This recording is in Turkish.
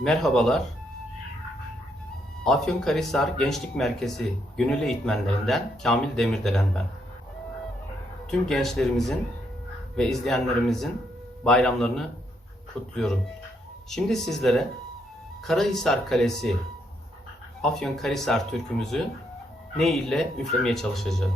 Merhabalar. Afyonkarahisar Gençlik Merkezi Gönüllü Eğitmenlerinden Kamil Demirdelen ben. Tüm gençlerimizin ve izleyenlerimizin bayramlarını kutluyorum. Şimdi sizlere Karahisar Kalesi Afyonkarahisar türkümüzü ne ile üflemeye çalışacağım.